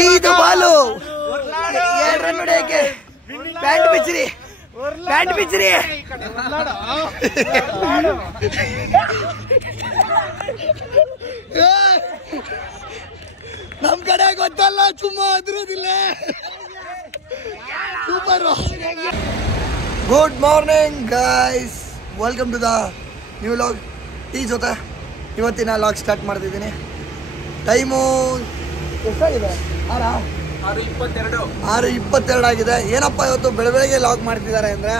ಐದು ball 2 run ಹೊಡೆಯಕ್ಕೆ bat ಬಿಚ್ಚಿರಿ ನಮ್ ಕಡೆ ಗೊತ್ತಲ್ಲ ಸುಮ್ಮ ಅದ್ರದಿಲ್ಲ super. Good morning guys, welcome to the new vlog. ಈ ಜೊತೆ ಇವತ್ತಿನ ಲಾಗ್ ಸ್ಟಾರ್ಟ್ ಮಾಡ್ತಿದ್ದೀನಿ. ಟೈಮು ಎಷ್ಟಾಗಿದೆ? 6:22 ಆಗಿದೆ. ಏನಪ್ಪ ಇವತ್ತು ಬೆಳಗ್ಗೆ ಲಾಗ್ ಮಾಡ್ತಿದ್ದಾರೆ ಅಂದರೆ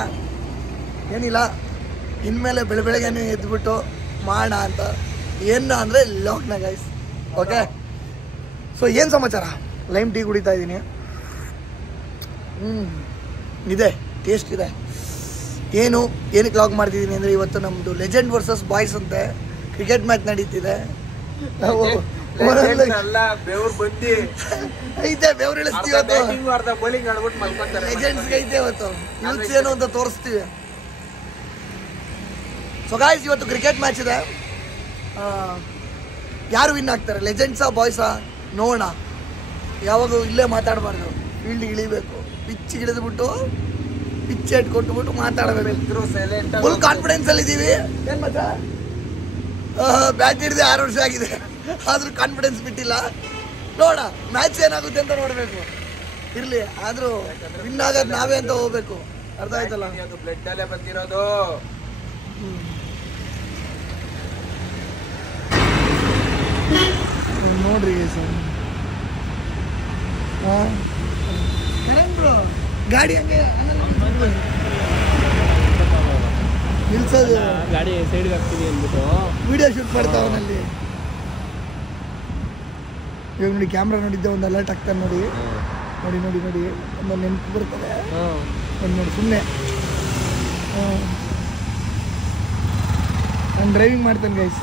ಏನಿಲ್ಲ, ಇನ್ಮೇಲೆ ಬೆಳಗ್ಗೆ ಎದ್ಬಿಟ್ಟು ಮಾಡೋಣ ಅಂತ. ಏನು ಅಂದರೆ ಲಾಗ್ನ ಗೈಸ್. ಓಕೆ, ಸೊ ಏನು ಸಮಾಚಾರ? ಲೈಮ್ ಟೀ ಕುಡಿತಾ ಇದ್ದೀನಿ. ಇದೆ, ಟೇಸ್ಟ್ ಇದೆ. ಏನಕ್ಕೆ ಲಾಗ್ ಮಾಡ್ತಿದ್ದೀನಿ ಅಂದರೆ ಇವತ್ತು ನಮ್ಮದು ಲೆಜೆಂಡ್ ವರ್ಸಸ್ ಬಾಯ್ಸ್ ಅಂತೆ ಕ್ರಿಕೆಟ್ ಮ್ಯಾಚ್ ನಡೀತಿದೆ. ನಾವು ಐತೆ ಬೆವ್ರು ಇಳಿಸ್ತೀವಿ ಇವತ್ತು. ಲೆಜೆಂಡ್ಸ್ಗೆ ಐತೆ ಇವತ್ತು ಯೂತ್ಸ್ ಏನು ಅಂತ ತೋರಿಸ್ತೀವಿ. ಸೊ ಗಾಯ್ಸ್, ಇವತ್ತು ಕ್ರಿಕೆಟ್ ಮ್ಯಾಚ್ ಇದೆ. ಯಾರು ವಿನ್ ಆಗ್ತಾರೆ, ಲೆಜೆಂಡ್ಸಾ ಬಾಯ್ಸಾ ನೋಡೋಣ. ಯಾವಾಗ ಇಲ್ಲೇ ಮಾತಾಡಬಾರ್ದು, ಫೀಲ್ಡಿಗೆ ಇಳಿಬೇಕು. ಪಿಚ್ಚಿಗೆ ಇಳಿದ್ಬಿಟ್ಟು ಪಿಚ್ ಹೆಡ್ ಕೊಟ್ಬಿಟ್ಟು ಮಾತಾಡಬೇಕು. ಫುಲ್ ಕಾನ್ಫಿಡೆನ್ಸ್ ಅಲ್ಲಿ ಇದ್ದೀವಿ. ಏನ್ ಮಚ್ಚ, ಬ್ಯಾಟ್ ಹಿಡಿದು 6 ವರ್ಷ ಆಗಿದೆ, ಆದ್ರೂ ಕಾನ್ಫಿಡೆನ್ಸ್ ಬಿಟ್ಟಿಲ್ಲ. ನೋಡ ಮ್ಯಾಚ್ ಏನಾಗುತ್ತೆ ಅಂತ ನೋಡ್ಬೇಕು. ಇರ್ಲಿ, ಆದ್ರೂ ವಿನ್ ಆಗೋದು ನಾವೇ ಅಂತ ಹೋಗ್ಬೇಕು. ಅರ್ಥ ಆಯ್ತಲ್ಲ? ಬ್ಲಡ್ ಅಲ್ಲೇ ಬಂದಿರೋದು. ನೋಡ್ರಿ ಸರ್, ಗಾಡಿ ಹಂಗೆ ನಿಲ್ಸೋದು, ಗಾಡಿ ಸೈಡ್ಗೆ ಹಾಕ್ತೀನಿ ಅಂದ್ಬಿಟ್ಟು ವಿಡಿಯೋ ಶೂಟ್ ಮಾಡ್ತಾವನಲ್ಲಿ. ಇವಾಗ ನೋಡಿ, ಕ್ಯಾಮ್ರಾ ನೋಡಿದ್ದೆ, ಒಂದು ಅಲರ್ಟ್ ಆಗ್ತಾನೆ ನೋಡಿ. ಒಂದು ನೆನಪು ಬರ್ತದೆ. ನೋಡಿ ಸುಮ್ಮನೆ ನಾನು ಡ್ರೈವಿಂಗ್ ಮಾಡ್ತೇನೆ ಗೈಸ್.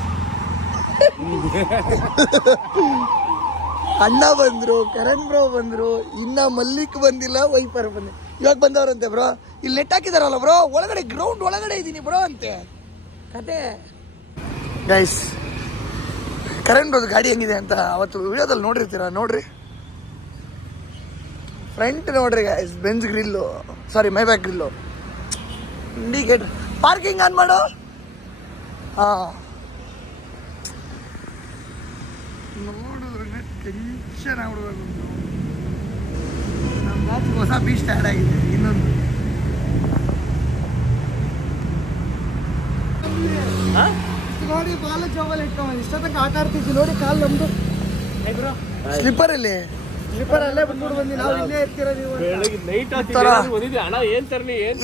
ಅಣ್ಣ ಬಂದ್ರು, ಕರಣ್ ಬ್ರೋ ಬಂದ್ರು, ಇನ್ನ ಮಲ್ಲಿಕ್ ಬಂದಿಲ್ಲ, ವೈಪರ್ ಬಂದೆ. ಇವಾಗ ಬಂದವ್ರಂತೆ ಬ್ರೋ. ಇಲ್ಲಿ ನೆಟ್ ಹಾಕಿದಾರಲ್ಲ ಬ್ರೋ, ಒಳಗಡೆ ಗ್ರೌಂಡ್ ಒಳಗಡೆ ಇದ್ದೀನಿ ಬ್ರೋ ಅಂತೆ ಕತೆ. ಗೈಸ್, ಕರಣ್ ಬ್ರೋದು ಗಾಡಿ ಹೆಂಗಿದೆ ಅಂತ ಅವತ್ತು ವಿಡಿಯೋದಲ್ಲಿ ನೋಡಿರ್ತೀರ. ನೋಡ್ರಿ ಫ್ರಂಟ್ ನೋಡ್ರಿ guys, Benz grill, sorry Maybach grill, indicator. Parking on ಮಾಡು. ನೋಡಿದ್ರೆ ಟೆನ್ಷನ್ ಆಗ್ಬಿಡ್ಬೇಕು. ನಮ್ಮ ಹೊಸ ಬೀಚ್ ಸ್ಟಾರ್ಟ್ ಆಗಿದೆ. ಇನ್ನೊಂದು ನೋಡಿ, ಬಾಲ ಜೋಬಲ್ ಇಟ್ಕೊಂಡು ಇಷ್ಟೊತ್ತಂಗೆ ಆಟ ಆಡ್ತಿದ್ವಿ ನೋಡಿ. ಕಾಲು ನಮ್ದು ಸ್ಲಿಪ್ಪರ್ ಅಲ್ಲಿ ಅಲ್ಲೇ ಬಂದ್ಬಿಟ್ಟು ಬಂದಿ. ನಾವು ಇಲ್ಲೇ ಇರ್ತೀರ.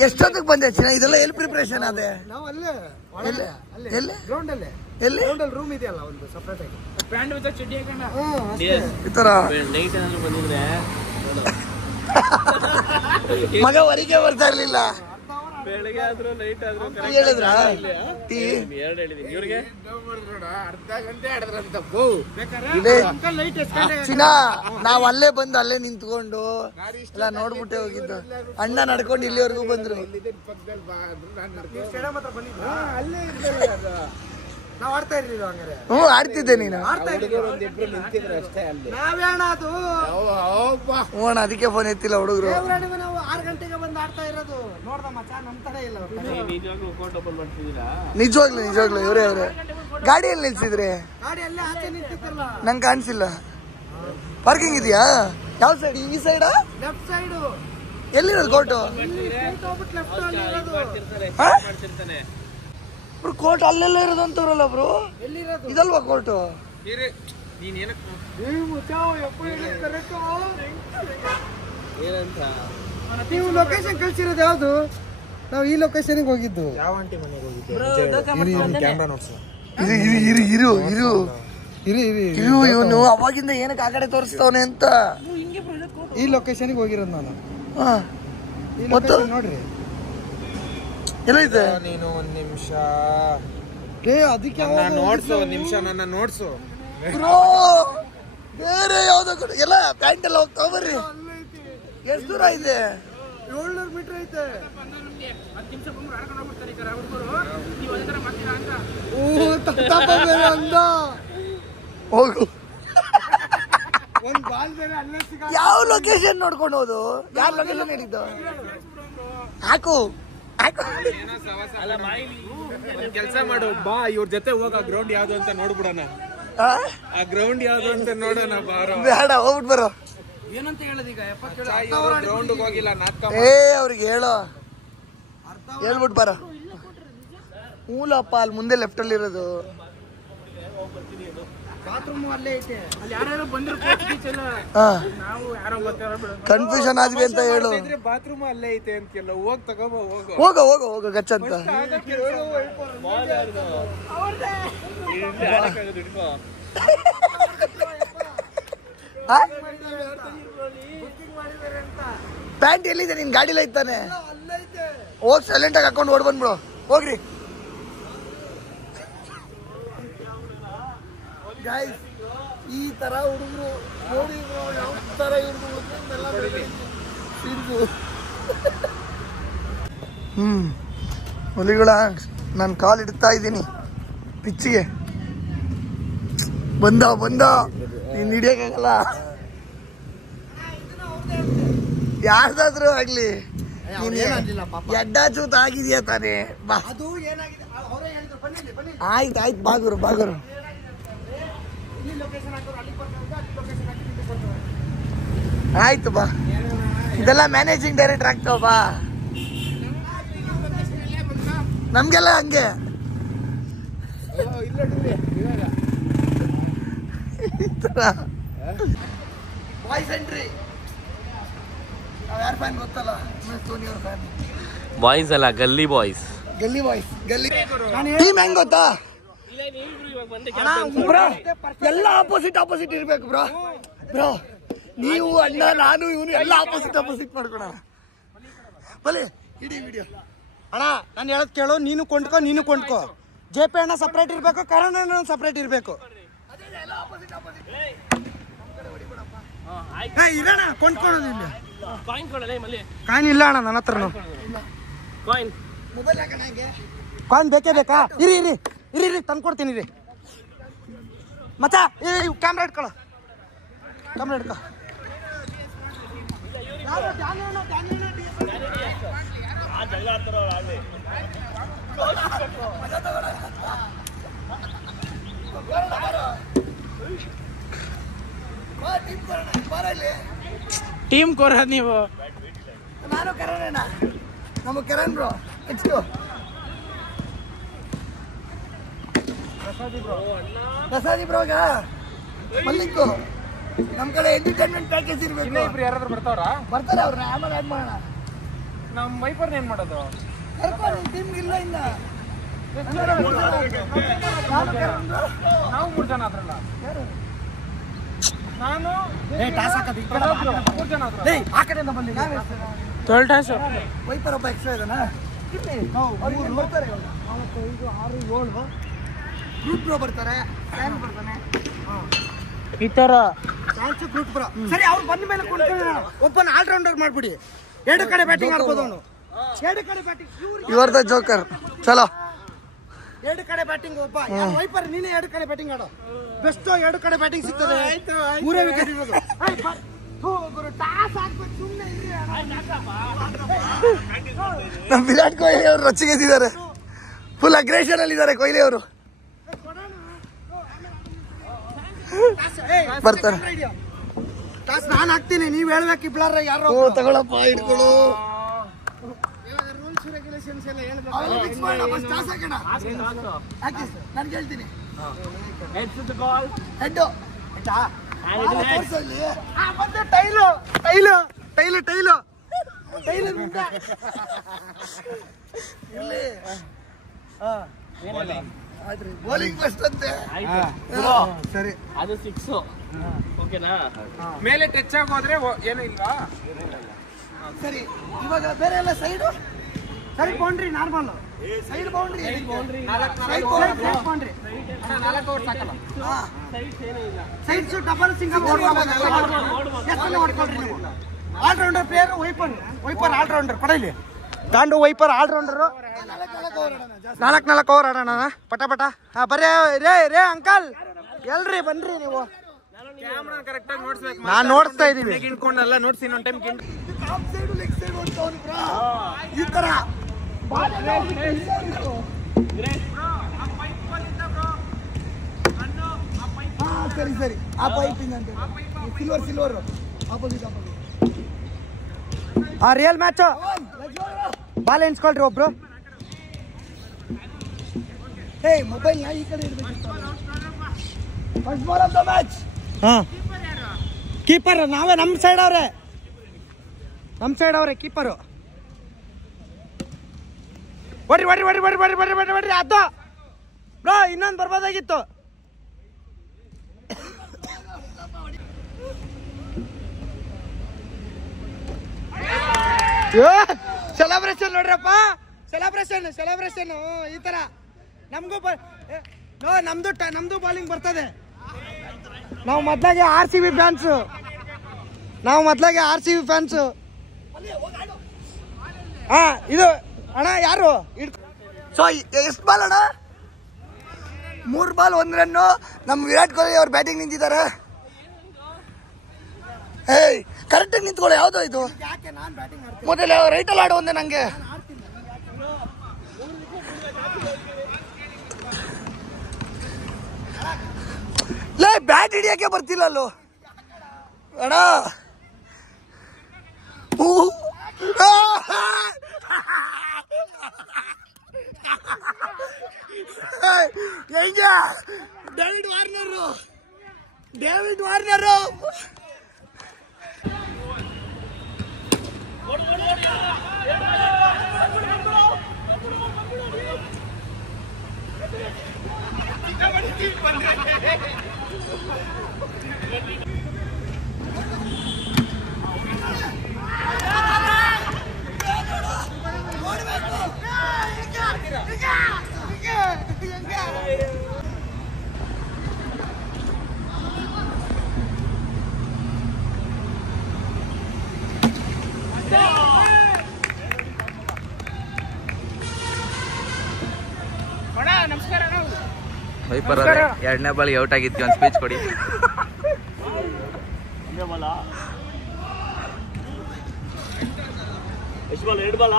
ಎಷ್ಟೊತ್ತಿಗೆ ಬಂದೆ ಚಿನ್ನ? ಇದೆಲ್ಲ ಎಲ್ಲಿ ಪ್ರಿಪರೇಷನ್ ಅದೇ? ನಾವು ಅಲ್ಲೇ ಗ್ರೌಂಡ್ ಅಲ್ಲೇ, ಎಲ್ಲಿ ರೂಮ್ ಇದೆಯಲ್ಲ ಒಂದು ಸಪ್ರೇಟ್ ಆಗಿ. ಪ್ಯಾಂಟ್ ವಿತ್ ಚಡ್ಡಿ ಹಾಕೊಂಡ ಈ ತರ ಮಗ ಹೊರಗೆ ಬರ್ತಾ ಇರ್ಲಿಲ್ಲ. ಬೆಳಗ್ಗೆ ಆದ್ರೂ ನೈಟ್ ಆದ್ರೂ ಹೇಳಿದ್ರ ಇವ್ರಿಗೆ ಅರ್ಧ ಗಂಟೆ ಆಡಿದ್ರಂತ. ಚಿನ್ನ, ನಾವ್ ಅಲ್ಲೇ ಬಂದು ಅಲ್ಲೇ ನಿಂತ್ಕೊಂಡು ಎಲ್ಲ ನೋಡ್ಬಿಟ್ಟೆ ಹೋಗಿದ್ದು. ಅಣ್ಣ ನಡ್ಕೊಂಡು ಇಲ್ಲಿವರೆಗೂ ಬಂದ್ರು. ಆಡ್ತಿದ್ದೆ ನೀನು. ಅದಕ್ಕೆ ಫೋನ್ ಎತ್ತಿಲ್ಲ ಹುಡುಗರು. 6 ಗಂಟೆಗೆ ಬಂದು ಆಡ್ತಾ ಇರೋದು ನೋಡ್ದ ಮಚ್ಚ, ನಮ್ ತರ ಇಲ್ಲ. ನಿಜವಾಗ್ಲು ಇವರೇ ಗಾಡಿಯಲ್ಲಿ ನಿಲ್ಸಿದ್ರೆ ನಂಗೆ ಕಾಣಿಸಿಲ್ಲ. ಪಾರ್ಕಿಂಗ್ ಇದೆಯಾ? ಯಾವ ಸೈಡ್? ಈ ಸೈಡ್, ಲೆಫ್ಟ್ ಸೈಡ್. ಎಲ್ಲಿರೋದು ಕೋರ್ಟು? ಕೋರ್ಟ್ ಅಲ್ಲೆಲ್ಲ ಇರೋದು ಅಂತವ್ರಲ್ಲ ಬ್ರೋ. ಇದಲ್ವಾ ಕೋರ್ಟು? ನೀವು ಲೊಕೇಶನ್ ಕಳ್ಸಿರೋದು ಯಾವ್ದು? ನಾವು ಈ ಲೊಕೇಶನ್ಗೆ ಹೋಗಿದ್ದು. ಯಾವ ಆಂಟಿ ಮನೆಗೆ ಹೋಗಿದ್ದು? Camera notes. ಇರು ಇವನು ಅವಾಗಿಂದ ಏನಕ್ಕೆ ಆ ಕಡೆ ತೋರಿಸ್ತವನೆ ಅಂತ. ಈ ಲೊಕೇಶನ್ಗೆ ಹೋಗಿರೋದು ನಾನು. ನೋಡ್ರಿ ಎಲ್ಲ ಇದೆ. ನೀನು ಒಂದ್ ನಿಮಿಷ ಅದಕ್ಕೆ ನೋಡ್ಸು, ಒಂದ್ ನಿಮಿಷ ನನ್ನ ನೋಡ್ಸು ಬ್ರೋ. ಬೇರೆ ಯಾವ್ದೋ ಎಲ್ಲ ಪ್ಯಾಂಟ್ ಎಲ್ಲ ಹೋಗ್ತಾವ ಬರ್ರಿ. ಎಷ್ಟು ದೂರ ಇದೆ? 700 ಮೀಟರ್ ಐತೆ. ಹೋಗು. ಯಾವ ಲೊಕೇಶನ್ ನೋಡ್ಕೊಂಡು ಹೋದು? ಯಾವ ಲೊಕೇಶನ್ ಹೇಳಿದ್ದು? ಹಾಕು ಕೆಲಸ ಮಾಡು ಬಾ, ಇವ್ರ ಜೊತೆ ಹೋಗ. ಗ್ರೌಂಡ್ ಯಾವ್ದು ಅಂತ ನೋಡ್ಬಿಡೋಣ. ಆ ಗ್ರೌಂಡ್ ಯಾವ್ದು ಅಂತ ನೋಡೋಣ ಬಾರೋ. ಬೇಡ, ಹೋಗ್ಬಿಟ್ ಬರೋ. ಏನಂತ ಹೇಳದೀಗ? ಗ್ರೌಂಡ್ ಹೋಗಿಲ್ಲ ನಾಟಕ. ಅವ್ರಿಗೆ ಹೇಳೋ, ಹೇಳ್ಬಿಟ್ ಬರೋ. ಮೂಲಪ್ಪ ಅಲ್ಲಿ ಮುಂದೆ ಲೆಫ್ಟ್ ಅಲ್ಲಿ ಇರೋದು. ಬಾತ್ರೂಮ್ ಅಲ್ಲೇ ಐತೆ. ಅಲ್ಲಿ ಯಾರು ಬಂದ್ರು ನಾವು ಯಾರೋ ಕನ್ಫ್ಯೂಷನ್ ಆದ್ವಿ ಅಂತ ಹೇಳು. ಬಾತ್ರೂಮ್ ಅಲ್ಲೇ ಐತೆ ಅಂತೆಲ್ಲ. ಹೋಗ್ ತಗೋಬ. ಹೋಗ ಗಚ್ಚ ಅಂತ. ಪ್ಯಾಂಟ್ ಎಲ್ಲಿದೆ? ನಿನ್ ಗಾಡಿಲ ಇತ್ತಾನೆ. ಹೋಗ್ ಸೈಲೆಂಟ್ ಆಗಿ ಹಾಕೊಂಡು ಓಡ್ ಬಂದ್ಬಿಡು. ಹೋಗ್ರಿ ಗೈಸ್, ಈ ತರ ಹುಡುಗರು ನೋಡಿ ಯಾವ ತರ ಹುಲಿಗಳ ನಾನು ಕಾಲ್ ಇಡ್ತಾ ಇದ್ದೀನಿ ಪಿಚ್ಚಿಗೆ. ಬಂದ ನೀನ್ ಹಿಡಿಯಕ್ಕಾಗಲ್ಲ. ಯಾರ್ದಾದ್ರು ಆಗ್ಲಿ, ಎಡ್ಡ ಚೂತ್ ಆಗಿದ್ಯಾ ತಾನೇ? ಬಾ. ಆಯ್ತು ಬಾಗುರು. ಆಯ್ತು ಬಾ, ಇದೆಲ್ಲ ಮ್ಯಾನೇಜಿಂಗ್ ಡೈರೆಕ್ಟರ್ ಆಗ್ತಾವ. ಬಾ, ನಮ್ಗೆಲ್ಲ ಹಂಗೆ. Boys entry. ಯಾರು ಫ್ಯಾನ್ ಗೊತ್ತಲ್ಲ? ಧೋನಿ ಅವ್ರ ಫ್ಯಾನ್. ಬಾಯ್ಸ್ ಅಲ್ಲ, ಗಲ್ಲಿ ಬಾಯ್ಸ್. ಟೀಮ್ ಹೆಂಗ್ ಗೊತ್ತಾ ಬ್ರೋ? ಎಲ್ಲ ಆಪೋಸಿಟ್ ಇರ್ಬೇಕು ಬ್ರೋ. ನೀವು ಅಣ್ಣ, ನಾನು, ಇವನು ಎಲ್ಲ ಆಪೋಸಿಟ್ ಮಾಡ್ಕೊಳ. ಬಲಿ ಇಡೀ ವಿಡಿಯೋ. ಅಣ್ಣ ನಾನು ಹೇಳೋದು ಕೇಳು. ನೀನು ಕೊಂಡ್ಕೋ. JP ಅಣ್ಣ ಸಪ್ರೇಟ್ ಇರ್ಬೇಕು, ಕರಣ್ ಅಣ್ಣ ಸಪ್ರೇಟ್ ಇರ್ಬೇಕು. ಇದಣ್ಣ ಕೊಂಡ್ಕೊಳ್ಳೋದು ಇಲ್ಲ. ಕಾಯಿನ್ ಇಲ್ಲ ಅಣ್ಣ ನನ್ನ ಹತ್ರ. ಕಾಯಿನ್ ಬೇಕೇ ಬೇಕಾ? ಇರಿ ತಂದ್ಕೊಡ್ತೀನಿ. ರೀ ಮಚ್ಚ, ಕ್ಯಾಮ್ರಾ ಇಟ್ಕೊಳ್ಳೋ. ಟೀಮ್ ಕೋರ ನೀವು. ನಾನು ಕರಣ್, ನಮ್ಮ ಕರಣ್ ಬ್ರೋ. ನೆಕ್ಸ್ಟ್ ಪ್ರಸಾದಿ ಬ್ರೋಗ ಮಲ್ಲಿಕ್ಕು. ನಮ್ ಕಡೆ ಎಂಟರ್ಟೈನ್ಮೆಂಟ್ ಪ್ಯಾಕೇಜ್ ಇರ್ಬೇಕು. ಯಾರಾದ್ರೂ ಬರ್ತಾರೆ ಅವ್ರನ್ನ ಆಮೇಲೆ ಆಡ್ ಮಾಡೋಣ. ನಮ್ಮ ಮೈಪರ್ನ ಏನ್ ಮಾಡೋದು? ಟೀಮ್ ಇಲ್ಲ ಇನ್ನ. ನಾವು 3 ಜನ ಆದ್ರಲ್ಲ. ನಾನು ವೈಪರ್ ಒಬ್ಬ ಎಕ್ಸ್ಟ್ರಾ ಇದಾನ. ಗ್ರೂಪ್ ಬ್ರೋ ಬರ್ತಾರೆ, ಫ್ಯಾನ್ ಬರ್ತಾನೆ. ಈ ತರ ಗ್ರೂಪ್ ಬ್ರೋ. ಸರಿ, ಅವ್ರು ಬಂದ ಮೇಲೆ ಒಬ್ಬನ ಆಲ್ರೌಂಡರ್ ಮಾಡ್ಬಿಡಿ. 2 ಕಡೆ ಬ್ಯಾಟಿಂಗ್ ಆಡ್ಬೋದು ಅವನು. 2 ಕಡೆ ಬ್ಯಾಟಿಂಗ್. ಇವರ್ the joker. ಚಲೋ, 2 ಕಡೆ ಬ್ಯಾಟಿಂಗ್. ಒಬ್ಬ ವೈಪರ್ ನೀನೇ 2 ಕಡೆ ಬ್ಯಾಟಿಂಗ್ ಆಡೋ. ಬೆಸ್ಟ್ 2 ಕಡೆ ಬ್ಯಾಟಿಂಗ್ ಸಿಗ್ತದೆ. ಮೂರೇ ವಿಕೆಟ್ ಇರೋದು. ನಮ್ಮ ವಿರಾಟ್ ಕೊಹ್ಲಿ ಅವರು ರೊಚ್ಚಿಗೆದ್ದಿದ್ದಾರೆ. ಫುಲ್ ಅಗ್ರೆಷನ್ ಅಲ್ಲಿ ಇದ್ದಾರೆ ಕೊಹ್ಲಿ ಅವರು. ಬರ್ತಾರೆ. ನಾನು ಹಾಕ್ತೀನಿ, ನೀವ್ ಹೇಳ್ಬೇಕು. ಇಬ್ಲಾರ ಯಾರು ತಗೊಳಪ್ಪ, ಇಟ್ಕೊಳ್ಳು. ರೂಲ್ಸ್ ರೆಗ್ಯುಲೇಷನ್ಸ್ ಎಲ್ಲ ನಾನು ಹೇಳ್ತೀನಿ. ಬೌಲಿಂಗ್ ಫಸ್ಟ್ ಅಂತೆ. ಸರಿ, ಅದು 6 ಓಕೆನಾ? ಮೇಲೆ ಟಚ್ ಆಗೋದ್ರೆ ಏನೂ ಇಲ್ವಾ? ಸರಿ, ಇವಾಗ ಬೇರೆ ಎಲ್ಲ ಸೈಡು. ಸರಿ, boundary normal. Side boundary. Side boundary 4 over ಸಾಕಲ್ಲ. Sides double single allrounder player. Wiper allrounder ಕೊಡಲಿ. ದಾಂಡು ವೈಪರ್ ಆಲ್ರೌಂಡರ್. 4 ಓವರ್ ಆಡೋಣ. ಪಟ ಬರ್ರಿ ರೇ ಅಂಕಲ್. ಎಲ್ರಿ ಬನ್ರಿ ನೀವು. ಕ್ಯಾಮ್ರಾ ಕರೆಕ್ಟ್ ಆಗಿ ನೋಡ್ಸ್ಬೇಕು. ನಾನ್ ನೋಡ್ಸ್ತಾ ಇದೀನಿ. ಗಿಂಡ್ಕೊಂಡಲ್ಲ ನೋಡ್ಸಿ ಇನ್ನೊಂದ್ ಟೈಮ್ ಈ ತರ ಸರಿ ಸರಿ ಆ ಪೈಪಿಂಗ್ ಅಂತ silver opposite real match ball ಎನ್ಸ್ಕೊಳ್ರಿ ಒಬ್ರು. ಹೇ ಮೊಬೈಲ್ ನಾ ಈ ಕಡೆ ಇಡ್ಬೇಕಿತ್ತು. First ball of the match. Keeper ನಾವೇ, ನಮ್ ಸೈಡ್ ಅವ್ರೆ ಕೀಪರು. ಹೊಡ್ರಿ ಅದು ಬ್ರೋ, ಇನ್ನೊಂದು ಬರ್ಬೋದಾಗಿತ್ತು. ಸೆಲೆಬ್ರೇಷನ್ ನೋಡ್ರಪ್ಪ, ಸೆಲೆಬ್ರೇಷನ್ ಈ ತರ ನಮಗೂ ನಮ್ದು ಬಾಲಿಂಗ್ ಬರ್ತದೆ. ನಾವು ಮೊದ್ಲಾಗೆ ಆರ್ ಸಿ ಬಿ ಫ್ಯಾನ್ಸು. ಇದು ಅಣ್ಣ ಯಾರು ಸೊ ಎಷ್ಟು ಬಾಲ್ ಅಣ್ಣ? 3 ಬಾಲ್ 1 ರನ್ನು. ನಮ್ಮ ವಿರಾಟ್ ಕೊಹ್ಲಿ ಅವ್ರು ಬ್ಯಾಟಿಂಗ್ ನಿಂತಿದ್ದಾರೆ. ಏಯ್ ಕರೆಕ್ಟಾಗಿ ನಿಂತ್ಕೊಳ್ಳಿ. ಯಾವ್ದೋ ಇದು ಮೊದಲ ರೈಟಲ್ಲಿ ಆಡೋ ಒಂದೇ ನಂಗೆ. ಲೇ ಬ್ಯಾಟ್ ಹಿಡಿಯಕ್ಕೆ ಬರ್ತಿಲ್ಲ ಅಲ್ಲೋ ಅಣ್ಣ. ಹೆಂಗೆ ಡೇವಿಡ್ ವಾರ್ನರು ವೈಪರ್ ಎರಡನೇ ಬಾಲ್ ಔಟ್ ಆಗಿದ್ವಿ. ಒಂದು ಸ್ಪೀಚ್ ಕೊಡಿ. ಎರಡು ಬಾಲ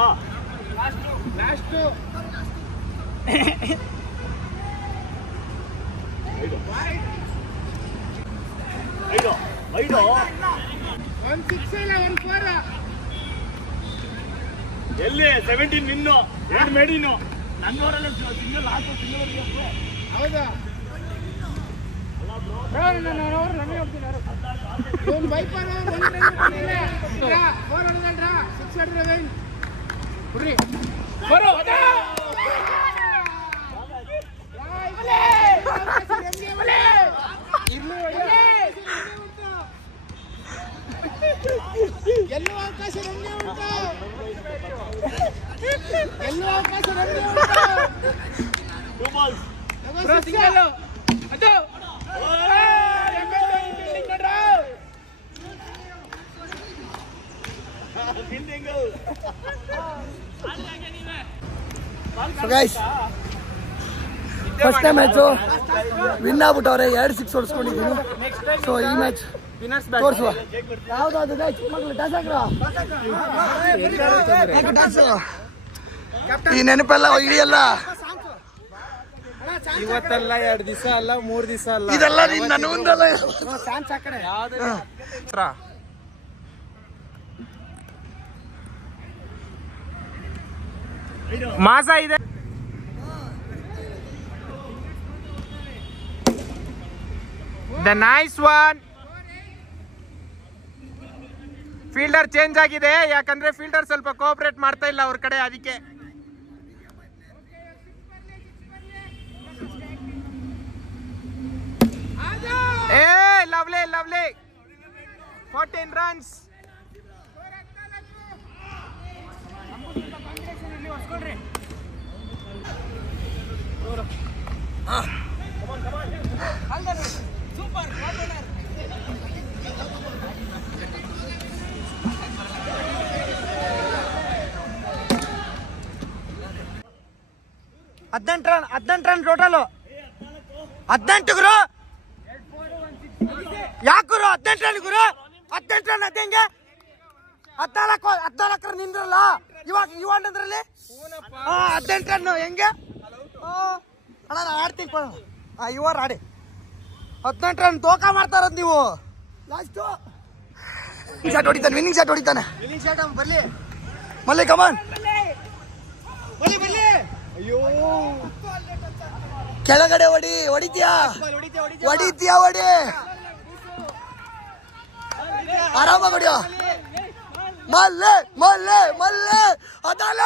ಎಲ್ಲಿ 17 ನಿನ್ನು 2 ಮೇಡಿನು ನನ್ನವರಲ್ಲ ಸಿಂಗಲ್ ಹಾಕೋ ಹೌದಾ? ಎಲ್ಲೋ ಅವಕಾಶ ನಮಗೆ ಉಂಟು. ಫಸ್ಟ್ ಮ್ಯಾಚು ವಿನ್ ಆಗ್ಬಿಟ್ಟವ್ರೆ. 2 6 ಹೊಡ್ಸ್ಕೊಂಡಿದ್ದೀನಿ. ಸೊ ಈ ಮ್ಯಾಚ್ ತೋರಿಸುವ. ಯಾವ್ದಾದ್ರು ಈ ನೆನಪೆಲ್ಲ ಹಿಡಿಯಲ್ಲ. ಇವತ್ತಲ್ಲ 2 ದಿವಸ ಅಲ್ಲ 3 ದಿವಸ ಅಲ್ಲ, ಇದೆಲ್ಲ ನನ್ನ ಮುಂದಲ್ಲ. ಮಾಸ ಇದೆ. The nice one. Fielder change ಆಗಿದೆ, ಯಾಕಂದ್ರೆ ಫೀಲ್ಡರ್ ಸ್ವಲ್ಪ ಕೋಆಪರೇಟ್ ಮಾಡ್ತಾ ಇಲ್ಲ ಅವ್ರ ಕಡೆ, ಅದಕ್ಕೆ. ಏ ಲವ್ಲಿ 14 runs. ಹದಿನೆಂಟು ರನ್ ಟೋಟಲ್. 18 ಗುರು. ಯಾಕೆ ಗುರು 18 ರನ್ ಗುರು 18 ರನ್ ಅದೇಂಗೆ 14 ನಿಂದ್ರಲ್ಲ ಇವಾಗ ಇವಾಂಡ್ರಲ್ಲಿ 18 ರನ್ ಹೆಂಗೆ ಅಣ್ಣ ನಾನು ಆಡ್ತೀನಿ ಇವರು ಆಡಿ 18 ರನ್ ತೋಕ ಮಾಡ್ತಾರದ್ ನೀವು ಲಾಸ್ಟು ಶಾಟ್ ಹೊಡಿತಾನೆ ವಿನ್ನಿಂಗ್ ಶಾಟ್ ಹೊಡಿತಾನೆ ಬರ್ಲಿ ಮಲ್ಲಿ ಕಮಾನ್ ಬರ್ಲಿ ಅಯ್ಯೋ ಕೆಳಗಡೆ ಹೊಡಿತೀಯಾ ಹೊಡಿ ಆರಾಮಾಗಿ ಹೊಡಿಯೋ ಮಲ್ಲೆ ಅದಲ್ಲ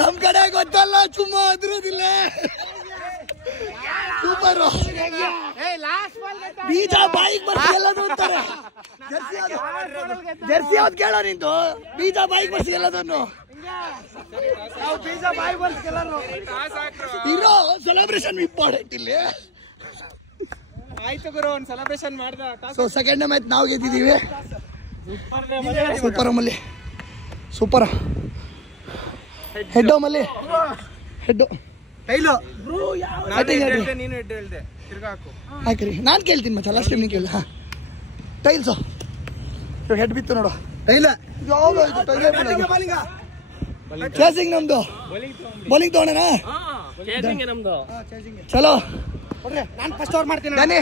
ನಮ್ ಕಡೆ ಗೊತ್ತಲ್ಲ ಸುಮ್ಮ ಅದ್ರದಿಲ್ಲ ಸೂಪರ್ ಬೀಜ ಬಾಯಿಗೆ ಬರ್ಸಿ ಎಲ್ಲದು ಅಂತಾರೆ ಜರ್ಸಿ ಯಾವ್ದು ಕೇಳೋ ನಿಂದು ಬೀಜ ಬಾಯಿಗೆ ಬರ್ಸಿ ಎಲ್ಲದನ್ನು ಇರೋ ಸೆಲೆಬ್ರೇಷನ್ ಇಂಪಾರ್ಟೆಂಟ್ ಇಲ್ಲಿ ಆಯ್ತು ಗುರು ಒಂದು ಸೆಲೆಬ್ರೇಷನ್ ಮಾಡ್ದ ಸೊ ಸೆಕೆಂಡ್ ಮ್ಯಾಚ್ ನಾವು ಗೆದ್ದಿದ್ದೀವಿ ಸೂಪರ್ ಮಲ್ಲಿ ಸೂಪರ್ ಹೆಡ್ಡು ಮಲ್ಲಿ ಹೆಡ್ಡು ಟೈಲು ನೀನು ಹೆಡ್ ಹೇಳ್ದೆ ತಿರ್ಗಾ ಹಾಕು ಹಾಕ್ರಿ ನಾನು ಕೇಳ್ತೀನಿ ಮತ್ತೆ ಲಾಸ್ಟ್ ಟೈಮ್ ನೀವು ಕೇಳಿ ಟೈಲ್ಸು ಹೆಡ್ ಬಿತ್ತು ನೋಡು ಟೈಲ ಯಾವ್ದು ಚೇಸಿಂಗ್ ನಮ್ದು ಬೌಲಿಂಗ್ ತಗೊಂಡೇನಾ ನಮ್ದು ಚಲೋ ನಾನು ಫಸ್ಟ್ ಓವರ್ ಮಾಡ್ತೀನಿ ಬನ್ನಿ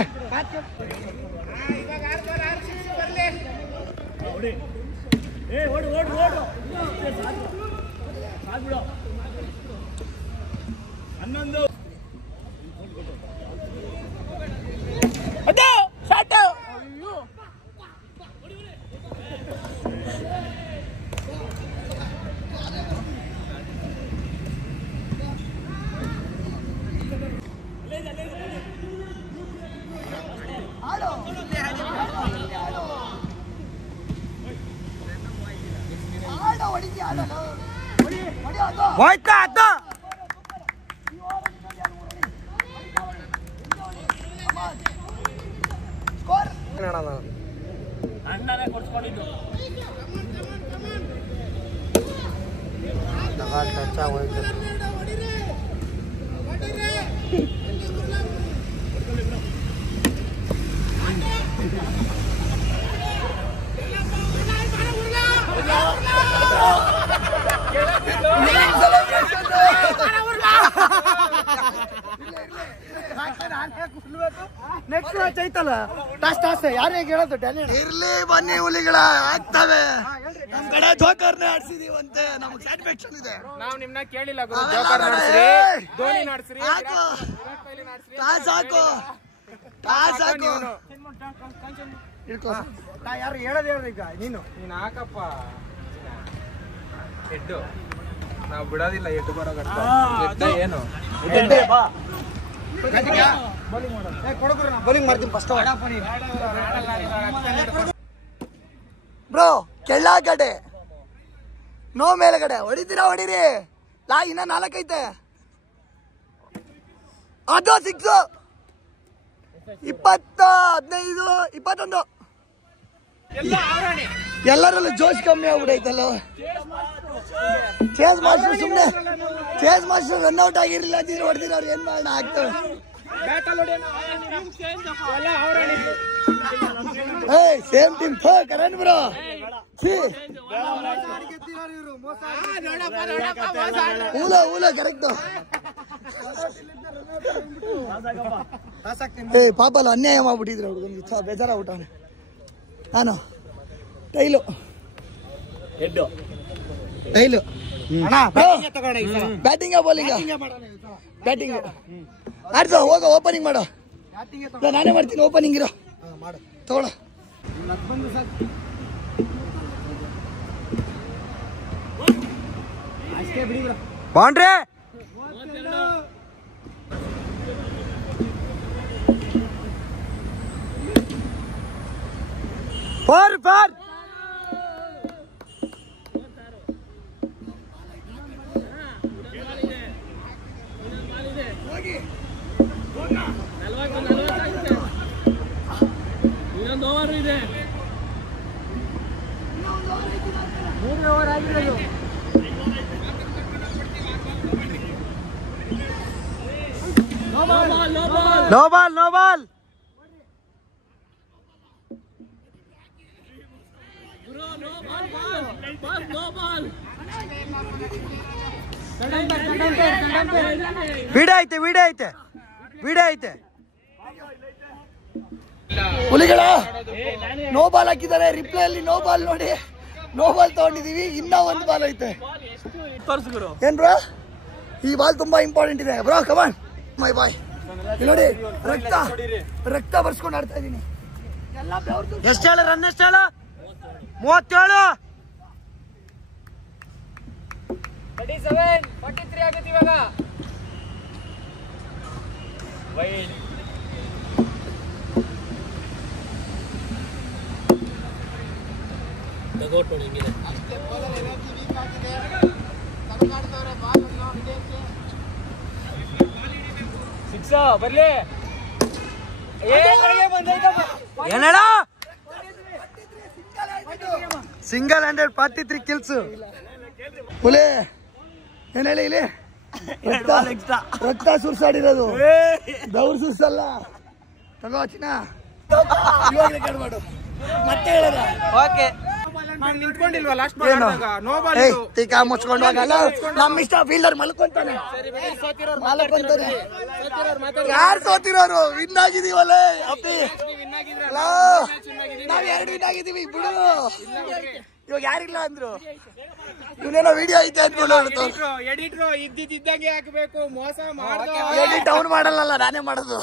ಹೋಯ್ತಾ ಅದ ಅಣ್ಣನೇ ಕೊಡ್ಸ್ಕೊಂಡಿದ್ದು ನೆಕ್ಸ್ಟ್ ಮ್ಯಾಚ್ ಐತಲ್ಲ ಟಾಸ್ ಯಾರು ಹೇಗೆ ಹೇಳೋದು ಟ್ಯಾಲೆಂಟ್ ಇರ್ಲಿ ಬನ್ನಿ ಹುಲಿಗಳ ಆಗ್ತವೆ ನಮ್ ಕಡೆ ಜೋಕರ್ನೇ ಆಡ್ಸಿದೀವಂತೆ ನಮಗ್ ಸ್ಯಾಟಿಸ್ಫ್ಯಾಕ್ಷನ್ ಇದೆ ನಾವು ನಿಮ್ನ ಕೇಳಿಲ್ಲ ಗುರು ಜೋಕರ್ ನಾಡ್ಸ್ರಿ ಧೋನಿ ನಾಡ್ಸ್ರಿ ಹಾಕು ಟಾಸ್ ಹಾಕು ಟಾಸ್ ಹಾಕು ಇಳ್ಕೊ ಯಾರು ಹೇಳೋದು ಹೇಳ್ರಿ ಈಗ ನೀನು ಹಾಕಪ್ಪ ಹೆಡ್ಡು ನಾವು ಬಿಡೋದಿಲ್ಲ ಎದ್ದು ಬರೋ ಏನು ಬೌಲಿಂಗ್ ಮಾಡ್ತೀನಿ ಫಸ್ಟ್ ಬ್ರೋ ಕೆಳಗಡೆ ನೋ ಮೇಲ್ಗಡೆ ಹೊಡಿತೀರಾ ಹೊಡಿರಿ ಇನ್ನ 4 ಐತೆ ಅದು 6 20 15 21 ಎಲ್ಲರಲ್ಲೂ ಜೋಶ್ ಕಮ್ಮಿ ಆಗ್ಬಿಡೈತಲ್ಲ ಚೇಸ್ ಮಾಸ್ಟರ್ ಸುಮ್ಮನೆ ಚೇಸ್ ಮಾಸ್ಟರ್ ರನ್ ಔಟ್ ಆಗಿರ್ಲಿಲ್ಲ ಅಂತಿದ್ರೆ ಹೊಡ್ದಿರ ಅವ್ರು ಏನ್ ಮಾಡೋಣ ಆಗ್ತವೆ ಸೇಮ್ ಟೀಮ್ ಕರಣ್ ಬ್ರೋ ಊಲ ಕರೆಕ್ಟ್ ಪಾಪ ಅಲ್ಲ ಅನ್ಯಾಯ ಮಾಡ್ಬಿಟ್ಟಿದ್ರು ಅವ್ರಿಗೆ ಬೇಜಾರಾಗ್ಬಿಟ್ಟವನೆ ನಾನು ಟೈಲು ಬ್ಯಾಟಿಂಗ ಬೌಲಿಂಗ ಬ್ಯಾಟಿಂಗ್ ಆಡ್ಸೋ ಹೋಗೋ ಓಪನಿಂಗ್ ಮಾಡೋ ನಾನೇ ಮಾಡ್ತೀನಿ ಓಪನಿಂಗ್ ಇರೋ ತಗೊಳ ಬೌಂಡ್ರಿ ಫಾರ್ ಇನ್ನೊಂದು ಓವರ್ ಇದೆ 3 ಓವರ್ ಆಗಿರೋದು no ball no ball. Video ಐತೆ ವಿಡಿಯೋ ಐತೆ ವಿಡಿಯೋ ಐತೆ. ಹುಲಿಗಳ ನೋ ಬಾಲ್ ಹಾಕಿದ್ದಾರೆ. ರಿಪ್ಲೈ ಅಲ್ಲಿ ನೋ ಬಾಲ್ ನೋಡಿ, ನೋ ಬಾಲ್ ತಗೊಂಡಿದೀವಿ. ಇನ್ನ ಒಂದು ಬಾಲ್ ಐತೆ. ಏನ್ ಬ್ರೋ, ಈ ಬಾಲ್ ತುಂಬಾ ಇಂಪಾರ್ಟೆಂಟ್ ಇದೆ ಬ್ರೋ. ಕಮಾನ್ ಮೈ ಬಾಯ್. ನೋಡಿ ರಕ್ತ ರಕ್ತ ಬರ್ಸ್ಕೊಂಡು ಆಡ್ತಾ ಇದೀನಿ. ಎಷ್ಟು ಹೇಳ ರನ್? ಎಷ್ಟು ಹೇಳ? 37. 43 ಆಗುತ್ತೆ ಇವಾಗ. ಬರ್ಲಿ ಏನ್ ಹೇಳ? Single handed 43 kills. ಹುಲಿ ಏನ್ ಹೇಳಿ ಇಲ್ಲಿ ರಕ್ತ ಸುರ್ಸಾಡಿರೋದು, ದೌರ್ ಸುರ್ಸಲ್ಲ. ತಗೋ ಚಿನ್ನ, ಇವಾಗ ರೆಕಾರ್ಡ್ ಮಾಡು. ಮತ್ತೆ ಹೇಳದ ಓಕೆ. ನಿಂತ್ಕೊಂಡಿಲ್ವಾ ಲಾಸ್ಟ್ ನೋ ಬಾಲ್. ಟೀಕಾ ಮುಚ್ಕೊಂಡು ಹೋಗಲ್ಲ. ನಮ್ಮ ಇಷ್ಟ ಫೀಲ್ಡರ್ ಮಲ್ಕೊಂತಾನೆ. ಯಾರು ಸೋತಿರೋರು? ವಿನ್ ಆಗಿದೀವಲ್ಲ ಅಪ್ಪಿ. ನಾವ್ 2 ವಿನ್ ಆಗಿದೀವಿ ಬಿಡು. ಇವಾಗ ಯಾರಿಲ್ಲ ಅಂದ್ರು. ಇವನೇನೋ ವಿಡಿಯೋ ಐತೆ ಅಂದ್ಕೊಂಡು ಎಡಿಟ್ರು ಇದ್ದಿದ್ದಂಗೆ ಹಾಕ್ಬೇಕು. ಮೋಸ ಮಾಡ್ದ. ಎಡಿಟ್ ಅವ್ನು ಮಾಡಲ್ಲ, ನಾನೇ ಮಾಡೋದು.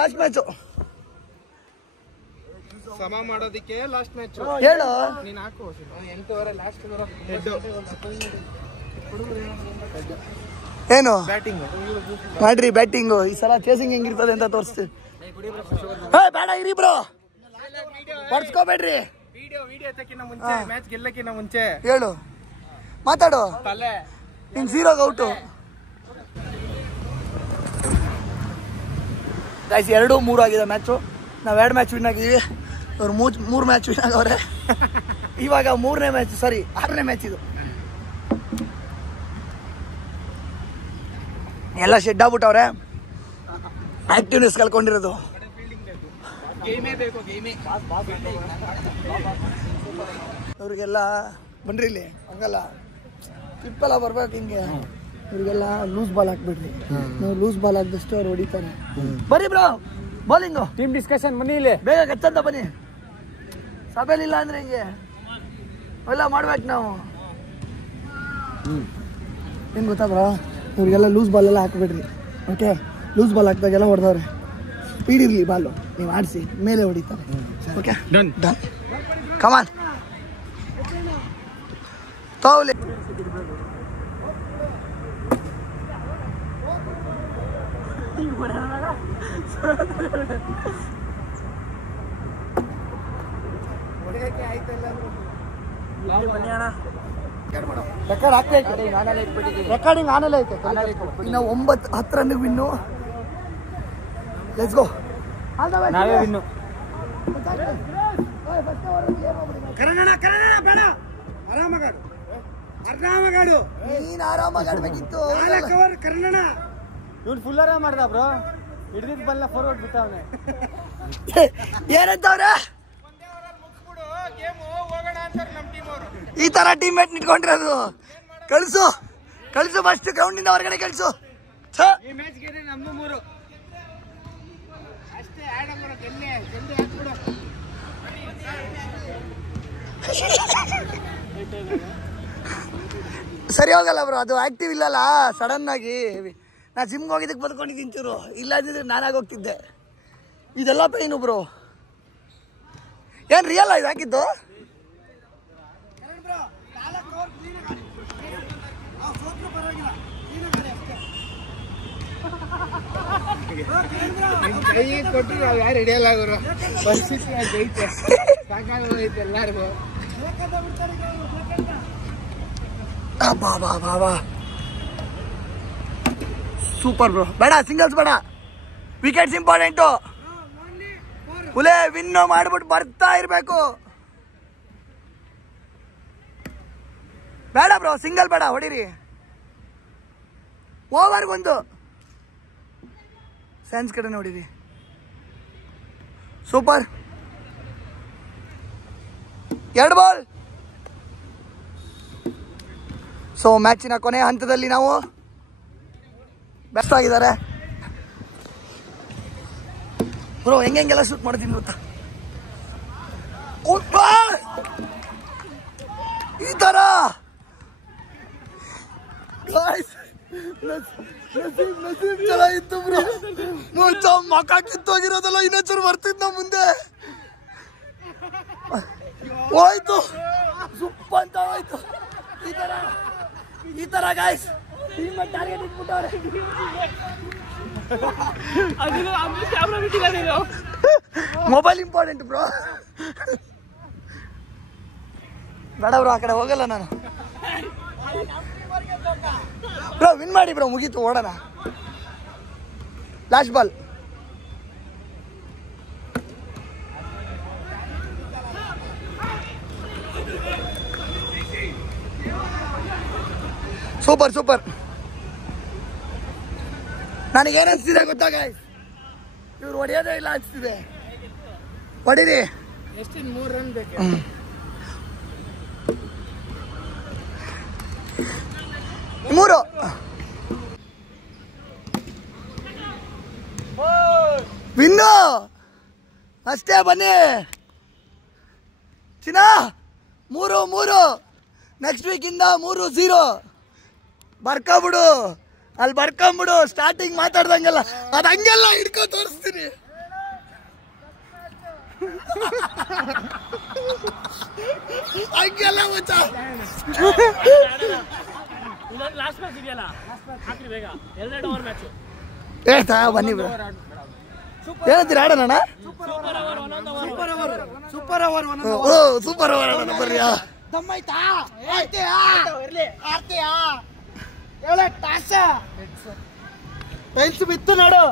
ಲಾಸ್ಟ್ ಮ್ಯಾಚ್ ಸಮ ಮಾಡೋದಿಕ್ಕೆ ಲಾಸ್ಟ್ ಮ್ಯಾಚ್ ಹೇಳು. ನೀನ್ ಹಾಕು 8 ಓವರ್ ಲಾಸ್ಟ್ ಹೆಡ್ ಏನು ಬ್ಯಾಟಿಂಗ್ ಮಾಡ್ರಿ ಬ್ಯಾಟಿಂಗು. ಈ ಸಲ ಚೇಸಿಂಗ್ ಹೆಂಗಿರ್ತದೆ ಅಂತ ತೋರಿಸ್ತೀವಿ. ಬೇಡ ಇರಿ ಬ್ರೋ, ಪಡ್ಸ್ಕೋಬೇಡ್ರಿ. ವಿಡಿಯೋ ತಕ್ಕಿನ ಮುಂಚೆ, ಮ್ಯಾಚ್ ಗೆಲ್ಲಕ್ಕಿಂತ ಮುಂಚೆ ಹೇಳು, ಮಾತಾಡು. ತಲೆ ಇನ್ 0 ಔಟು. ಗೈಸ್ 2-3 ಆಗಿದೆ ಮ್ಯಾಚು. ನಾವು 2 ಮ್ಯಾಚ್ ವಿನ್ ಆಗಿದ್ದೀವಿ. ಅವ್ರು 3 ಮ್ಯಾಚ್ ವಿನ್ ಆಗವ್ರೆ. ಇವಾಗ 3ನೇ ಮ್ಯಾಚ್, ಸಾರಿ 6ನೇ ಮ್ಯಾಚ್ ಇದು. ಎಲ್ಲ ಶೆಡ್ ಆಗ್ಬಿಟ್ಟವ್ರೆ. ಆಕ್ಟಿವ್ನೆಸ್ ಕಳ್ಕೊಂಡಿರೋದು. ಅವ್ರಿಗೆಲ್ಲ ಬನ್ರಿ ಇಲ್ಲಿ, ಹಂಗಲ್ಲ ಟ್ರಿಪ್ಪೆಲ್ಲ ಬರ್ಬೇಕು ಹಿಂಗೆ. ಇವ್ರಿಗೆಲ್ಲ ಲೂಸ್ ಬಾಲ್ ಹಾಕ್ಬಿಡ್ರಿ. ನಾವು ಲೂಸ್ ಬಾಲ್ ಹಾಕಿದಷ್ಟು ಅವ್ರು ಹೊಡಿತಾರೆ. ಬನ್ನಿ ಬ್ರೋ, ಬೌಲಿಂಗು ಟೀಮ್ ಡಿಸ್ಕಷನ್ ಬನ್ನಿ ಇಲ್ಲಿ. ಬೇಗ ಕಚ್ಚಂತ ಬನ್ನಿ. ಸಭೆಲಿಲ್ಲ ಅಂದ್ರೆ ಹಿಂಗೆ ಎಲ್ಲ ಮಾಡ್ಬೇಕು ನಾವು. ಏನು ಗೊತ್ತಾ ಬ್ರೋ, ಇವ್ರಿಗೆಲ್ಲ ಲೂಸ್ ಬಾಲ್ ಎಲ್ಲ ಹಾಕ್ಬಿಡ್ರಿ. ಓಕೆ, ಲೂಸ್ ಬಾಲ್ ಹಾಕಿದಾಗೆಲ್ಲ ಹೊಡೆದವ್ರೆ. ಸ್ಪೀಡ್ ಇರಲಿ ಬಾಲು, ನೀವು ಆಡಿಸಿ ಮೇಲೆ ಹೊಡಿತಾರೆ. Okay done done. ಕಮಾನ್ ತೌಲಿ. ರೆಕಾರ್ಡ್ ಆಗ್ತೈತೆ. ರೆಕಾರ್ಡಿಂಗ್ ಆನಲ್ಲೇ ಐತೆ. ಇನ್ನು 9-10 ರನ್ ವಿನ್ನು. Let's go. ನಾವೇ ವಿನ್ನು. ಬೇಡ, ಆರಾಮಾಗಾಡು. ನೀನ್ ಆರಾಮಾಗಿ ಆಡ್ಬೇಕಿತ್ತು. ಇವ್ನು ಫುಲ್ ಆರಾಮ್ ಮಾಡ್ದ ಬ್ರೋ. ಹಿಡಿದಿದ್ ಬಲ್ಲ ಫಾರ್ವರ್ಡ್ ಬಿಟ್ಟವನೆ. ಏನಂತವ್ರೆ? ಈ ತರ ಟೀಮ್ ಮೇಟ್ ನಿಂತ್ಕೊಂಡಿರೋದು. ಕಳ್ಸು ಕಳ್ಸು, ಫಸ್ಟ್ ಗ್ರೌಂಡ್ ಇಂದ ಹೊರಗಡೆ ಕಳ್ಸು. ಈ ಮ್ಯಾಚ್ ಗೆದ್ರೆ ನಮ್ದು 3 ಅಷ್ಟೇ. ಆಡೋಣ ಜಲ್ದಿ ಜಲ್ದಿ ಹಾಕ್ಬಿಡು. ಸರಿ ಹೋಗಲ್ಲ ಬ್ರೋ, ಅದು ಆಕ್ಟಿವ್ ಇಲ್ಲಲ್ಲ. ಸಡನ್ ಆಗಿ ನಾ ಜಿಮ್ಗೆ ಹೋಗಿದ್ದಕ್ಕೆ ಬದ್ಕೊಂಡಿದ್ದೀನಿ ಚೂರು. ಇಲ್ಲದಿದ್ರೆ ನಾನಾಗಿ ಹೋಗ್ತಿದ್ದೆ. ಇದೆಲ್ಲ ಪೈನು ಬ್ರೋ. ಏನ್ ರಿಯಲ್ ಇದು ಹಾಕಿದ್ದು? ಕೈ ಕೊಟ್ಟರು ನಾವು ಯಾರು ಹಿಡಿಯಲ್ಲ ಅವರು. ಪರಿಸ್ಥಿತಿ ಐತೆ, ಸಾಕಾಗೋದೈತೆ ಎಲ್ಲರಿಗೂ. ಬಾ ಸೂಪರ್ ಬ್ರೋ. ಬೇಡ ಸಿಂಗಲ್ಸ್ ಬೇಡ, ವಿಕೆಟ್ಸ್ ಇಂಪಾರ್ಟೆಂಟು. ಹುಲೆ ವಿನ್ನು ಮಾಡ್ಬಿಟ್ಟು ಬರ್ತಾ ಇರ್ಬೇಕು. ಬೇಡ ಬ್ರೋ, ಸಿಂಗಲ್ ಬೇಡ, ಹೊಡೀರಿ. ಓವರ್ಗೊಂದು ಸೆನ್ಸ್ ಕಡೆ ನೋಡಿರಿ. ಸೂಪರ್. 2 ಬಾಲ್. ಸೊ ಮ್ಯಾಚಿನ ಕೊನೆಯ ಹಂತದಲ್ಲಿ ನಾವು ಬೆಸ್ಟ್ ಆಗಿದ್ದಾರೆ ಬ್ರೋ. ಹೆಂಗೆಲ್ಲ ಶೂಟ್ ಮಾಡ್ತೀನಿ ಗೊತ್ತಾ, ಈ ತರ ನಸೀಬ್ ಚೆನ್ನಾಗಿತ್ತು ಬ್ರೋ. ಮಕ್ಕ ಕಿತ್ತೋಗಿರೋದಲ್ಲ, ಇನ್ನೊಂಚೂರು ಬರ್ತಿದ್ ನಾ ಮುಂದೆ. ಹೋಯ್ತು, ಸುಪ್ಪ ಅಂತ ಹೋಯ್ತು. ಈ ತರ ಗಾಯ್ಸ್ ಟಾರ್ಗೆಟ್ ಇಟ್ಬಿಟ್ಟವ್ರೆ. Mobile important bro. ಬೇಡ ಬ್ರೋ, ಆ ಕಡೆ ಹೋಗಲ್ಲ ನಾನು ಬ್ರೋ. ವಿನ್ ಮಾಡಿ ಬ್ರೋ, ಮುಗೀತು, ಓಡೋಣ. Last ball. Super super. ನನಗೇನು ಅನಿಸ್ತಿದೆ ಗೊತ್ತಾ ಗಾಯ್ಸ್, ಇವ್ರು ಹೊಡೆಯೋದೇ ಇಲ್ಲ ಅನಿಸ್ತಿದೆ. ಹೊಡೀರಿ. ಎಷ್ಟಿನ್ 3 ರನ್ ಬೇಕು? 3 ವಿನ್ನು ಅಷ್ಟೇ. ಬನ್ನಿ ಚಿನ್ನ. 3 ನೆಕ್ಸ್ಟ್ ವೀಕಿಂದ 3-0 ಬರ್ಕೊಂಬಿಡು. ಅಲ್ಲಿ ಬರ್ಕೊಂಬಿಡು. ಸ್ಟಾರ್ಟಿಂಗ್ ಮಾತಾಡ್ದಂಗೆಲ್ಲ ಅದು ಹಂಗೆಲ್ಲ ಹಿಡ್ಕೊ ತೋರಿಸ್ತೀನಿ. ಹಂಗೆಲ್ಲ ಮಚ್ಚ. ಲಾಸ್ಟ್ ಮ್ಯಾಚ್ ಇದೆಯಲ್ಲ, ಹಾಕ್ರಿ ಬೇಗ. 2 ಓವರ್ ಮ್ಯಾಚ್ ಹೇಳ್ತಾ ಬನ್ನಿ ಬ್ರೋ. ಏನಂತೀರ ಆಡೋಣ? ಸೂಪರ್ ಓವರ್ ಸೂಪರ್ ಓವರ್ ಬರ್ರಿಯಾ. ದಮ್ಮಾಯ್ತಾ? ಆಡ್ತೀಯಾ? ಹೇಳ ಟಾಸ ಟೈಲ್ಸ್ ಬಿತ್ತು ನೋಡು.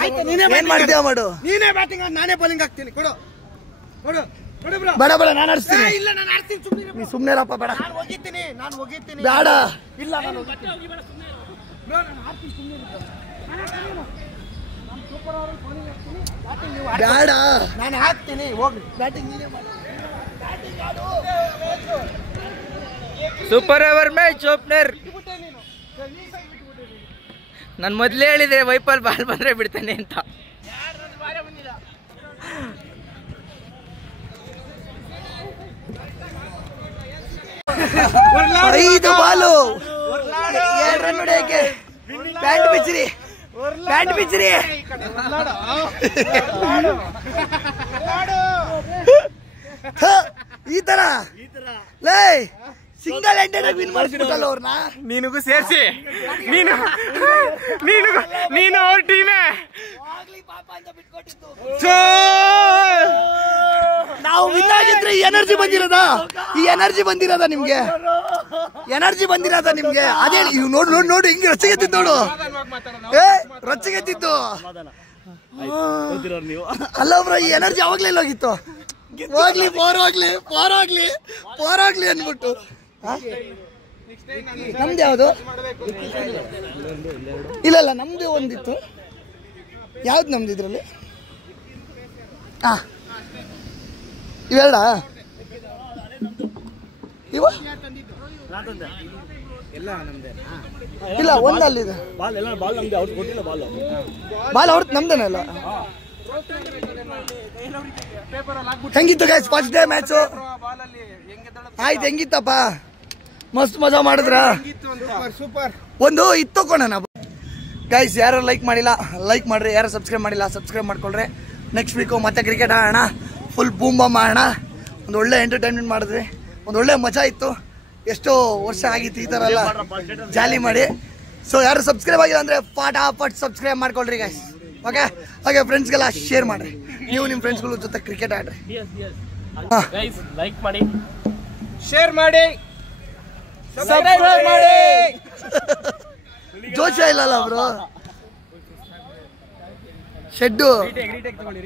ಆಯ್ತು, ನೀನೇ ಏನ್ ಮಾಡ್ತೀಯ ಮಾಡು. ನೀನೇ ಬ್ಯಾಟಿಂಗ್, ನಾನೇ ಬೌಲಿಂಗ್ ಹಾಕ್ತೀನಿ. ಕೊಡು ಕೊಡು ಕೊಡು ಬ್ರೋ. ಬೇಡ ಬೇಡ, ನಾನು ಆಡಿಸ್ತೀನಿ. ಇಲ್ಲ, ನಾನು ಆಡ್ತೀನಿ. ಸುಮ್ಮನೆ ನೀ ಸುಮ್ಮನೆರಪ್ಪ. ಬೇಡ, ನಾನು ಹೋಗಿದ್ದೀನಿ. ಬೇಡ. ಇಲ್ಲ, ನಾನು ಹೋಗ್ತೀನಿ ಬ್ರೋ. ನಾನು ಆಡ್ತೀನಿ, ಸುಮ್ಮನೆ ನಾನು ಸೂಪರ್ ಓವರ್ ಬೌಲಿಂಗ್ ಹಾಕ್ತೀನಿ. ಬ್ಯಾಟಿಂಗ್ ನೀವು ಬೇಡ, ನಾನು ಹಾಕ್ತೀನಿ. ಹೋಗ್ರಿ, ಬ್ಯಾಟಿಂಗ್ ನೀನೇ ಮಾಡು. Super over match opener. ನಾನು ಮೊದಲೇ ಹೇಳಿದೆ ವೈಪಲ್ ಬಾಲ್ ಬಂದ್ರೆ ಬಿಡ್ತಾನೆ ಅಂತ. 5 ಬಾಲು 2 ರನ್ ಹೊಡೆಯಕ್ಕೆ. ಪ್ಯಾಂಟ್ ಬಿಚ್ಚಿರಿ, ಪ್ಯಾಂಟ್ ಬಿಚ್ಚಿರಿ. ಈ ತರ ಲೇ ಸಿಂಗಲ್ ಹ್ಯಾಂಡೆಡ್ ಆಗಿ ವಿನ್ ಮಾಡಿಸ್ಬಿಟ್ಟಲ್ಲ ಅವ್ರನ್ನ. ನೀನಿಗೂ ಸೇರ್ಸಿ, ನೀನು ಅವ್ರ ಟೀಮೇ. ನಾವು ವಿನ್ ಆಗಿದ್ರೆ ಈ ಎನರ್ಜಿ ಬಂದಿರೋದ ನಿಮ್ಗೆ. ಅದೇ ನೋಡು ಹಿಂಗೆ ರೊಚ್ಚಿಗೆತ್ತಿದ್ದು ನೋಡು. ರೊಚ್ಚಿಗೆತ್ತಿದ್ದು ಅಲ್ಲ ಬ್ರೋ, ಈ ಎನರ್ಜಿ ಅವಾಗ್ಲೇ ಹೋಗಿತ್ತು. ಹೋಗ್ಲಿ ಪೋರಾಗ್ಲಿ ಅನ್ಬಿಟ್ಟು. ನಮ್ದು ಯಾವ್ದು? ಇಲ್ಲ, ನಮ್ದು ಒಂದಿತ್ತು. ಯಾವ್ದು ನಮ್ದು ಇದ್ರಲ್ಲಿ? ಇವೆರಡ ಇವ ಇಲ್ಲ, ಒಂದಲ್ಲಿದೆ ಬಾಲ್ ಅವ್ರದ್ದು, ನಮ್ದೇನ ಇಲ್ಲ. ಹೆಂಗಿತ್ತು ಗೈಸ್ ಫಸ್ಟ್ ಡೇ ಮ್ಯಾಚು? ಆಯ್ತು, ಹೆಂಗಿತ್ತಪ್ಪ? ಮಸ್ತ್ ಮಜಾ ಮಾಡಿದ್ರ? ಸೂಪರ್. ಒಂದು ಇತ್ತು ಕೊಡೋಣ ಗೈಸ್. ಯಾರು ಲೈಕ್ ಮಾಡಿಲ್ಲ ಲೈಕ್ ಮಾಡ್ರಿ, ಯಾರು ಸಬ್ಸ್ಕ್ರೈಬ್ ಮಾಡಿಲ್ಲ ಸಬ್ಸ್ಕ್ರೈಬ್ ಮಾಡ್ಕೊಳ್ರಿ. ನೆಕ್ಸ್ಟ್ ವೀಕು ಮತ್ತೆ ಕ್ರಿಕೆಟ್ ಆಡೋಣ, ಫುಲ್ ಬೂಮ್ ಬಮ್ ಆಡೋಣ. ಒಂದು ಒಳ್ಳೆ ಎಂಟರ್ಟೈನ್ಮೆಂಟ್ ಮಾಡಿದ್ವಿ, ಒಂದು ಒಳ್ಳೆ ಮಜಾ ಇತ್ತು. ಎಷ್ಟೋ ವರ್ಷ ಆಗಿತ್ತು ಈ ಥರ ಎಲ್ಲ ಜಾಲಿ ಮಾಡಿ. ಸೊ ಯಾರು ಸಬ್ಸ್ಕ್ರೈಬ್ ಆಗಿಲ್ಲ ಅಂದರೆ ಫಟಾಫಟ್ ಸಬ್ಸ್ಕ್ರೈಬ್ ಮಾಡ್ಕೊಳ್ರಿ ಗೈಸ್. ಓಕೆ, ಹಾಗೆ ಫ್ರೆಂಡ್ಸ್ಗೆಲ್ಲ ಶೇರ್ ಮಾಡಿರಿ. ನೀವು ನಿಮ್ಮ ಫ್ರೆಂಡ್ಸ್ಗಳ ಜೊತೆ ಕ್ರಿಕೆಟ್ ಆಡ್ರಿ. ಲೈಕ್ ಮಾಡಿ, ಶೇರ್ ಮಾಡಿ, ಸಬ್ಸ್ಕ್ರೈಬ್ ಮಾಡಿ. ಜೋಶ ಇಲ್ಲಲ್ಲ ಬ್ರೋ. ಶೆಡ್ಡು ರೀಟೇಕ್ ತಗೊಳ್ಳಿ.